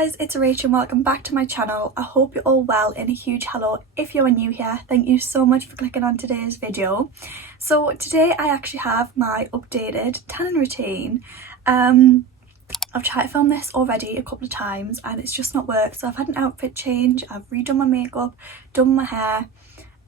guys, it's Rachel and welcome back to my channel. I hope you're all well and a huge hello if you're new here. Thank you so much for clicking on today's video. So today I actually have my updated tanning routine. I've tried to film this already a couple of times and it's just not worked. So I've had an outfit change, I've redone my makeup, done my hair.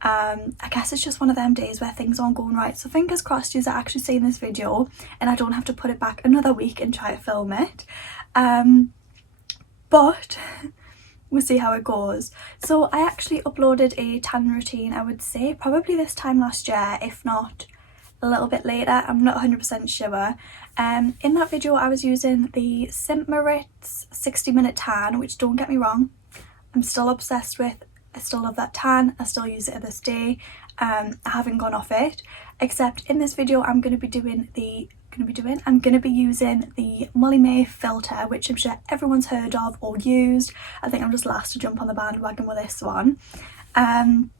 I guess it's just one of them days where things aren't going right. So fingers crossed you're actually seeing this video and I don't have to put it back another week and try to film it. But we'll see how it goes. So I actually uploaded a tan routine, I would say probably this time last year, if not a little bit later. I'm not 100% sure. In that video I was using the Ritz 60-minute tan, which, don't get me wrong, I'm still obsessed with. I still love that tan, I still use it to this day. I haven't gone off it, except in this video I'm going to be using the mollymae filter, which I'm sure everyone's heard of or used. I think I'm just last to jump on the bandwagon with this one. And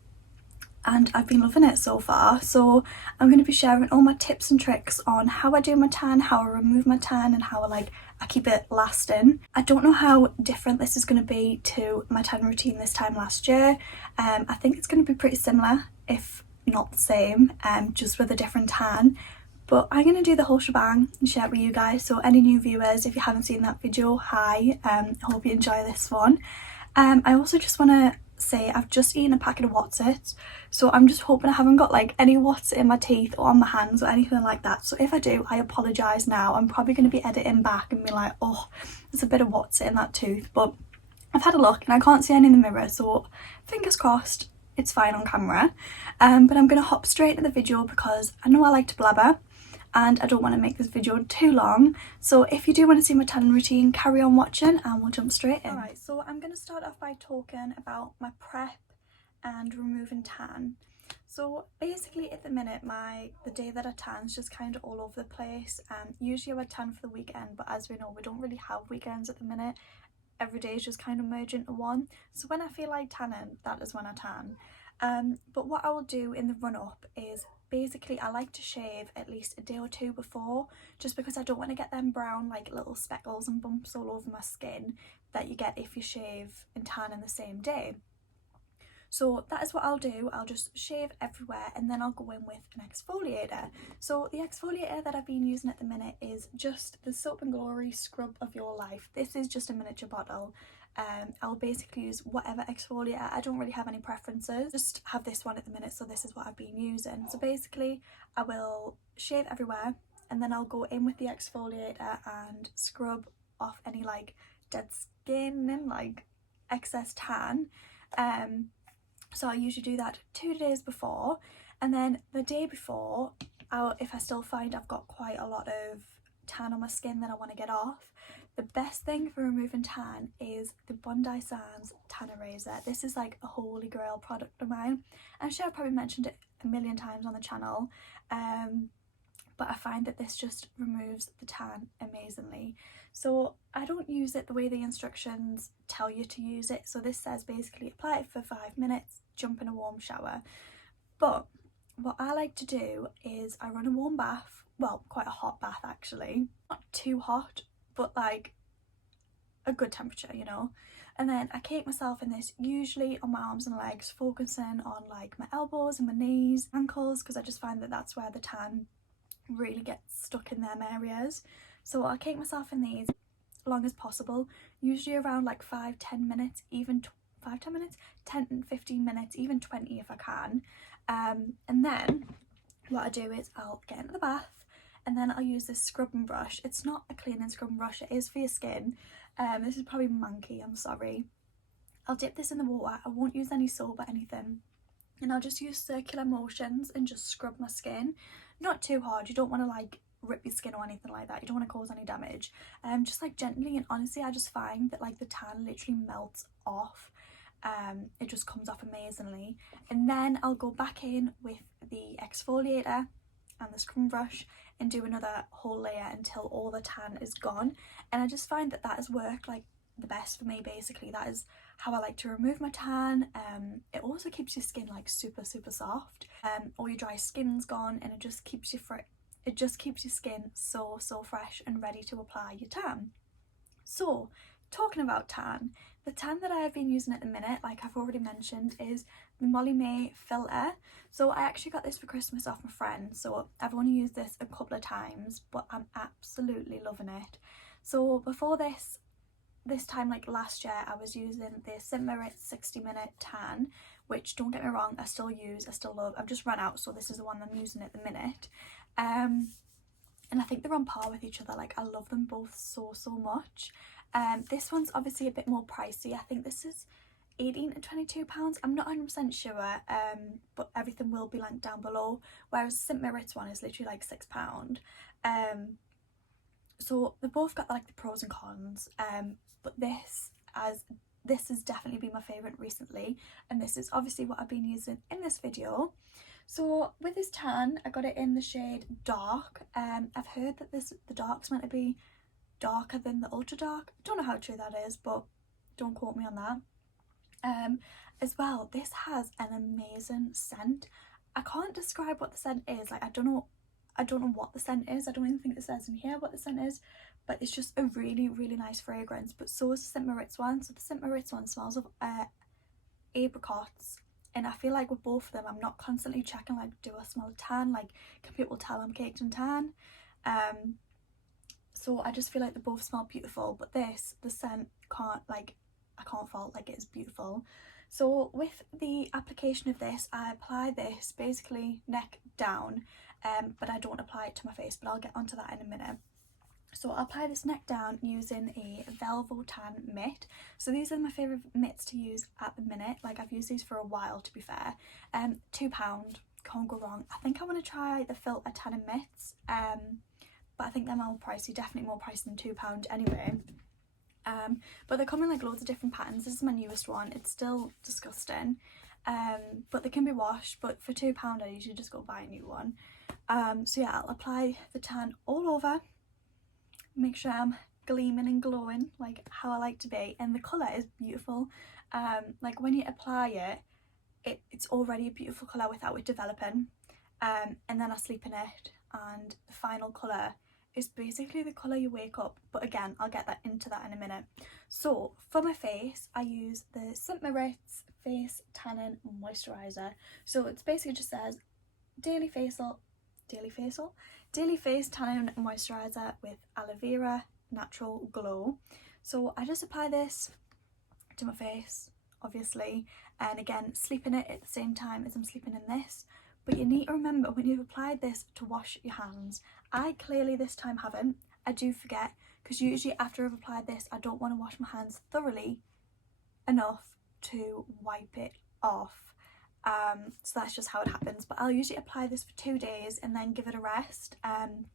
I've been loving it so far. So I'm going to be sharing all my tips and tricks on how I do my tan, how I remove my tan, and how I keep it lasting. I don't know how different this is going to be to my tan routine this time last year. I think it's going to be pretty similar, if not the same, just with a different tan. But I'm going to do the whole shebang and share it with you guys. So any new viewers, if you haven't seen that video, hi, I hope you enjoy this one. I also just want to say I've just eaten a packet of Wotsits, so I'm just hoping I haven't got any Wotsits in my teeth or on my hands or anything like that. So if I do, I apologise now. I'm probably going to be editing back and be like, oh, there's a bit of Wotsit in that tooth, but I've had a look and I can't see any in the mirror, so fingers crossed it's fine on camera. But I'm going to hop straight into the video because I know I like to blabber and I don't want to make this video too long. So if you do want to see my tanning routine, carry on watching and we'll jump straight in. Alright, so I'm going to start off by talking about my prep and removing tan. So basically at the minute, the day that I tan is just kind of all over the place. Usually I would tan for the weekend, but as we know, we don't really have weekends at the minute. Every day is just kind of merged into one. So when I feel like tanning, that is when I tan. But what I will do in the run up is basically I like to shave at least a day or two before, just because I don't want to get them brown little speckles and bumps all over my skin that you get if you shave and tan in the same day. So that is what I'll do. I'll just shave everywhere and then I'll go in with an exfoliator. So the exfoliator that I've been using at the minute is just the Soap and Glory Scrub of Your Life. This is just a miniature bottle. I'll basically use whatever exfoliator. I don't really have any preferences, just have this one at the minute, so this is what I've been using. So basically I will shave everywhere and then I'll go in with the exfoliator and scrub off any dead skin and excess tan. So I usually do that 2 days before, and then the day before, if I still find I've got quite a lot of tan on my skin that I want to get off, the best thing for removing tan is the Bondi Sands Tan Eraser. This is a holy grail product of mine. I'm sure I've probably mentioned it a million times on the channel, but I find that this just removes the tan amazingly. So I don't use it the way the instructions tell you to use it. So this says basically apply it for 5 minutes, jump in a warm shower. But what I like to do is I run a warm bath, well, quite a hot bath actually, not too hot, but a good temperature, you know. And then I cake myself in this, usually on my arms and legs, focusing on my elbows and my knees, ankles, because I just find that that's where the tan really gets stuck in them areas. So I'll cake myself in these long as possible, usually around 5-10 minutes, even 5-10 minutes, 10-15 minutes, even 20 if I can. And then what I do is I'll get into the bath and then I'll use this scrubbing brush. It's not a cleaning scrubbing brush, it is for your skin. This is probably manky, I'm sorry. I'll dip this in the water, I won't use any soap or anything, and I'll just use circular motions and just scrub my skin. Not too hard, you don't want to rip your skin or anything like that, you don't want to cause any damage. Just gently, and honestly I just find that the tan literally melts off. It just comes off amazingly. And then I'll go back in with the exfoliator and the scrubbing brush and do another whole layer until all the tan is gone. And I just find that has worked the best for me. Basically that is how I like to remove my tan. It also keeps your skin super soft. All your dry skin's gone and it just keeps your skin so fresh and ready to apply your tan. So talking about tan, the tan that I have been using at the minute, like I've already mentioned, is the mollymae filter. So I actually got this for Christmas off my friend, so I've only used this a couple of times, but I'm absolutely loving it. So before this time, like last year, I was using the St. Moriz 60-minute tan, which, don't get me wrong, I still use, I still love. I've just run out, so this is the one I'm using at the minute. And I think they're on par with each other. Like, I love them both so much. This one's obviously a bit more pricey. I think this is 18 to 22 pounds. I'm not 100% sure, but everything will be linked down below, whereas St. Moriz one is literally like £6. So they've both got like the pros and cons, but this has definitely been my favourite recently, and this is obviously what I've been using in this video. So with this tan, I got it in the shade dark. I've heard that the dark's meant to be darker than the ultra dark. I don't know how true that is, but don't quote me on that. As well, this has an amazing scent. I can't describe what the scent is. Like, I don't know what the scent is. I don't even think it says in here what the scent is, but it's just a really nice fragrance. But so is the St. Moriz one. So the St. Moriz one smells of apricots, and I feel like with both of them, I'm not constantly checking like, do I smell tan? Like, can people tell I'm caked in tan? So I just feel like they both smell beautiful, but this, the scent, I can't fault, like, it is beautiful. So with the application of this, I apply this basically neck down, but I don't apply it to my face, but I'll get onto that in a minute. So I'll apply this neck down using a Velvotan mitt. So these are my favourite mitts to use at the minute. Like, I've used these for a while, to be fair. £2, can't go wrong. I think I want to try the Filter Tannin mitts, but I think they're more pricey, definitely more pricey than £2 anyway. But they come in like loads of different patterns. This is my newest one. It's still disgusting, but they can be washed, but for £2 I usually just go buy a new one. So yeah, I'll apply the tan all over, make sure I'm gleaming and glowing like how I like to be, and the colour is beautiful. Like, when you apply it's already a beautiful colour without it developing, and then I sleep in it, and the final colour is basically the colour you wake up, but again, I'll get into that in a minute. So for my face, I use the St. Moriz Face Tannin Moisturizer. So it's basically just says daily face tannin moisturizer with aloe vera natural glow. So I just apply this to my face, obviously, and again, sleep in it at the same time as I'm sleeping in this. But you need to remember, when you've applied this, to wash your hands. I clearly this time haven't. I do forget, because usually after I've applied this, I don't want to wash my hands thoroughly enough to wipe it off. So that's just how it happens. But I'll usually apply this for 2 days and then give it a rest, and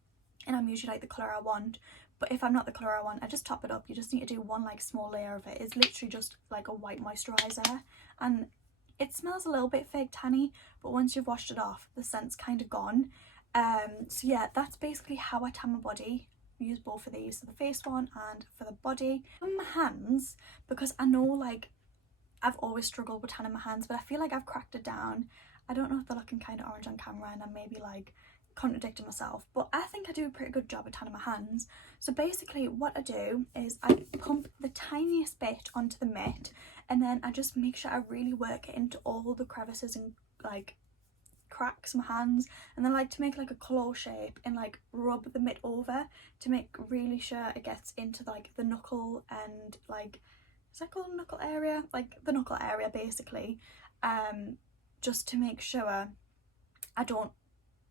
I'm usually like the colour I want. But if I'm not the colour I want, I just top it up. You just need to do one like small layer of it. It's literally just like a white moisturiser, and it smells a little bit fake tanny, but once you've washed it off, the scent's kind of gone. So yeah, that's basically how I tan my body. I use both of these, so the face one and for the body. On my hands, because I know, like, I've always struggled with tanning my hands, but I feel like I've cracked it down. I don't know if they're looking kind of orange on camera and I'm maybe like contradicting myself, but I think I do a pretty good job of tanning my hands. So basically what I do is I pump the tiniest bit onto the mitt, and then I just make sure I really work it into all the crevices and like cracks in my hands, and then I like to make like a claw shape and like rub the mitt over to make really sure it gets into like the knuckle and like, is that called knuckle area? Like the knuckle area basically, just to make sure I don't,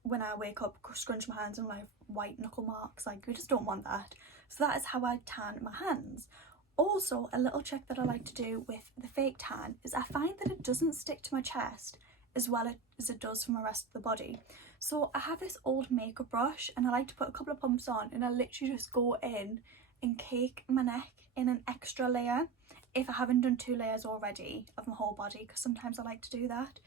when I wake up, scrunch my hands and like white knuckle marks. Like, we just don't want that. So that is how I tan my hands. Also, a little trick that I like to do with the fake tan is I find that it doesn't stick to my chest as well as it does for my rest of the body. So I have this old makeup brush and I like to put a couple of pumps on, and I literally just go in and cake my neck in an extra layer if I haven't done 2 layers already of my whole body, because sometimes I like to do that.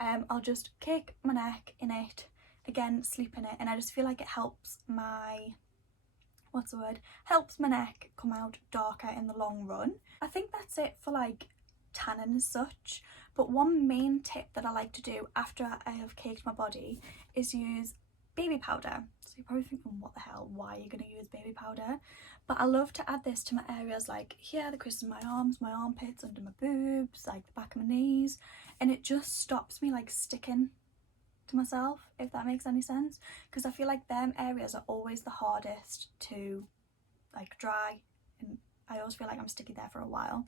I'll just cake my neck in it, again sleep in it, and I just feel like it helps my, helps my neck come out darker in the long run. I think that's it for like tanning and such, but one main tip that I like to do after I have caked my body is use baby powder. So you're probably thinking, what the hell, why are you going to use baby powder? But I love to add this to my areas like here, the creases of my arms, my armpits, under my boobs, like the back of my knees, and it just stops me like sticking to myself, if that makes any sense, because I feel like them areas are always the hardest to like dry, and I always feel like I'm sticky there for a while.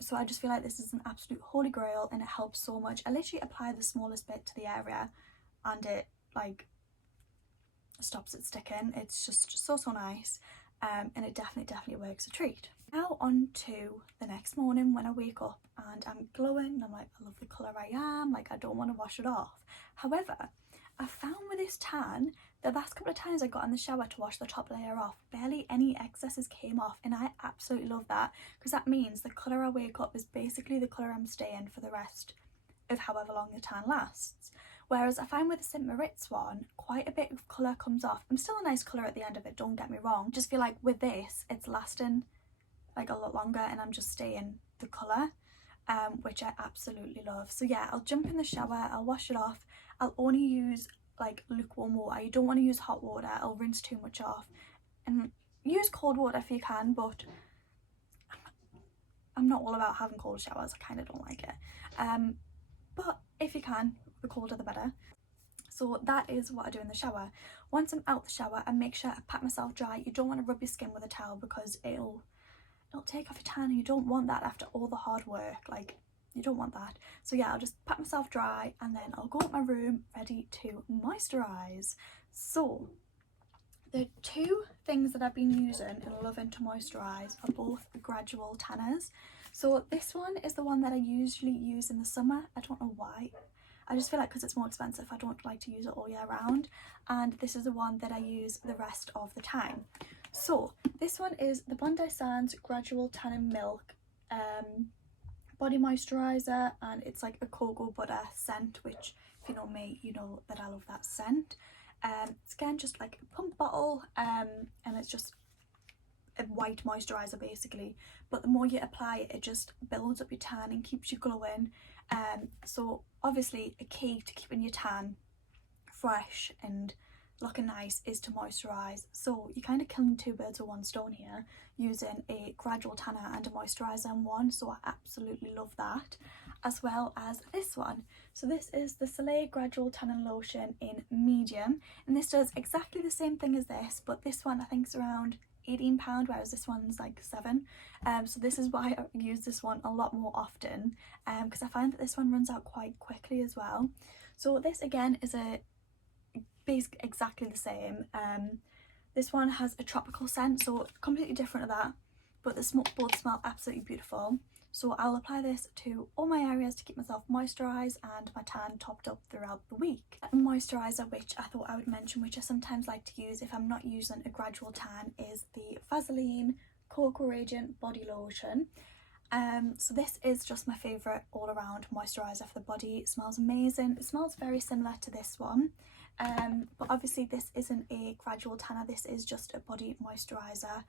So I just feel like this is an absolute holy grail, and it helps so much. I literally apply the smallest bit to the area and it like stops it sticking. It's just so nice, and it definitely works a treat. Now on to the next morning when I wake up and I'm glowing and I'm like, I love the colour I am, like I don't want to wash it off. However, I found with this tan, the last couple of times I got in the shower to wash the top layer off, barely any excesses came off, and I absolutely love that, because that means the colour I wake up is basically the colour I'm staying for the rest of however long the tan lasts. Whereas I find with the St. Moritz one, quite a bit of colour comes off. I'm still a nice colour at the end of it, don't get me wrong. Just feel like with this, it's lasting like a lot longer and I'm just staying the colour, which I absolutely love. So yeah, I'll jump in the shower, I'll wash it off. I'll only use like lukewarm water. You don't want to use hot water, it'll rinse too much off. And use cold water if you can, but I'm not all about having cold showers. I kind of don't like it. But if you can, the colder the better. So that is what I do in the shower. Once I'm out the shower, I make sure I pat myself dry. You don't want to rub your skin with a towel because it'll take off your tan, and you don't want that after all the hard work. Like, you don't want that. So yeah, I'll just pat myself dry and then I'll go up my room ready to moisturise. So the two things that I've been using and loving to moisturise are both gradual tanners. So this one is the one that I usually use in the summer. I don't know why. I just feel like because it's more expensive, I don't like to use it all year round. And this is the one that I use the rest of the time. So this one is the Bondi Sands Gradual Tanning Milk body moisturiser, and it's like a cocoa butter scent, which if you know me, you know that I love that scent. It's again just like a pump bottle, and it's just a white moisturiser basically, but the more you apply it, it just builds up your tan and keeps you glowing. So obviously a key to keeping your tan fresh and looking nice is to moisturise. So you're kind of killing two birds with one stone here, using a gradual tanner and a moisturiser in one. So I absolutely love that, as well as this one. So this is the Soleil Gradual Tanning Lotion in medium, and this does exactly the same thing as this, but this one I think is around £18, whereas this one's like £7. So this is why I use this one a lot more often, because I find that this one runs out quite quickly as well. So this again is basically exactly the same. This one has a tropical scent, so completely different to that, but both smell absolutely beautiful. So I'll apply this to all my areas to keep myself moisturised and my tan topped up throughout the week. A moisturiser which I thought I would mention, which I sometimes like to use if I'm not using a gradual tan, is the Vaseline Cocoa Radiant Body Lotion. So this is just my favourite all-around moisturiser for the body. It smells amazing. It smells very similar to this one, but obviously this isn't a gradual tanner, this is just a body moisturiser.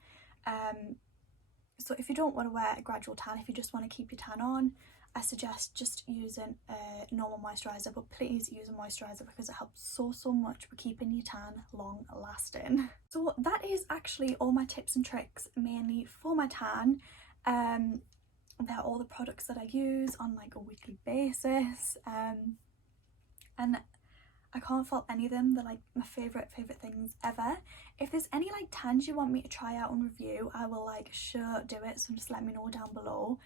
So if you don't want to wear a gradual tan, if you just want to keep your tan on, I suggest just using a normal moisturiser, but please use a moisturiser because it helps so much with keeping your tan long lasting. So that is actually all my tips and tricks mainly for my tan. They're all the products that I use on like a weekly basis, and I can't fault any of them. They're like my favourite things ever. If there's any like tans you want me to try out and review, I will like sure do it, so just let me know down below.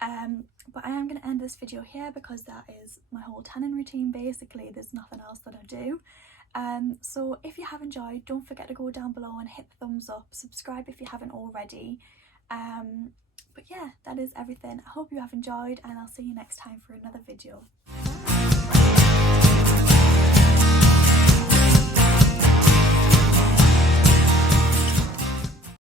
But I am going to end this video here because that is my whole tanning routine basically. There's nothing else that I do. So if you have enjoyed, don't forget to go down below and hit the thumbs up, subscribe if you haven't already. But yeah, that is everything. I hope you have enjoyed, and I'll see you next time for another video.